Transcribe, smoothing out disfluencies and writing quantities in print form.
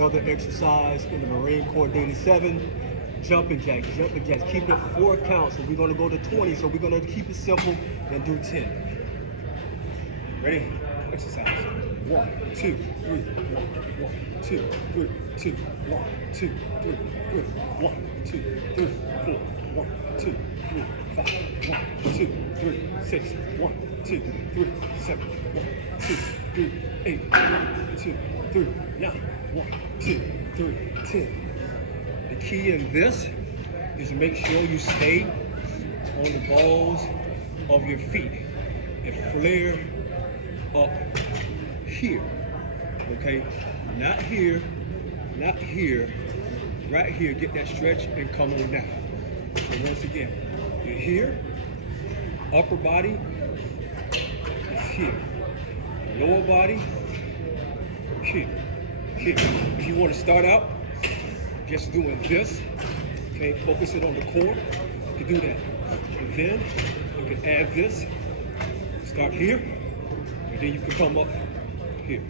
another exercise in the Marine Corps Daily 7. Jumping jacks, jumping jacks. Keep it 4 counts. So we're going to go to 20. So we're going to keep it simple and do 10. Ready? Exercise. 1, 2, 3. 1, 2, 3, 2. 1, 2, 3, 3. 1, 2, 3, 4. 1, 2, 3, 5. 1, 2, 3, 6. 1, 2, 3, 7. 1, 2, 3, 8. 1, 2, 3, 9. 1, 2, 3, 10. The key in this is to make sure you stay on the balls of your feet and flare up here, okay? Not here, not here, right here. Get that stretch and come on down. So once again, you're here, upper body is here, lower body, here, here. If you want to start out just doing this, okay, focus it on the core, you can do that. And then you can add this, start here, and then you can come up here.